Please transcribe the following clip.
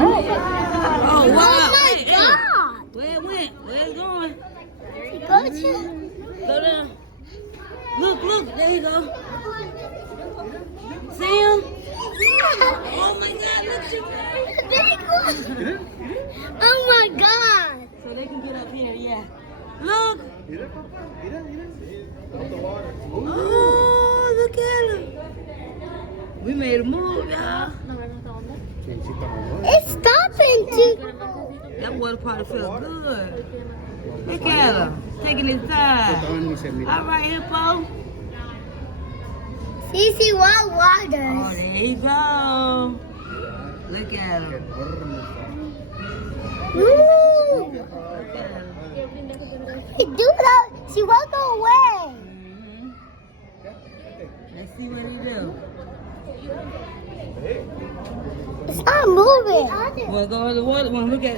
Oh, wow. Oh my Hey, God. Where it went? Where it going? Go to. Go down. Look, there you go. See him? Oh my God, look, Oh my God. So they can get up here, yeah. Look. Oh, look at him. We made a move, y'all. It's stopping too. That water probably felt good. Look at him, taking his time. All right, Hippo. CC Wild Oh, Waters. there you go. Look at him. Ooh. Look at him. Hey, do that. She won't go away. Let's see what he do. It's not moving. Well, go in the water. Well, look at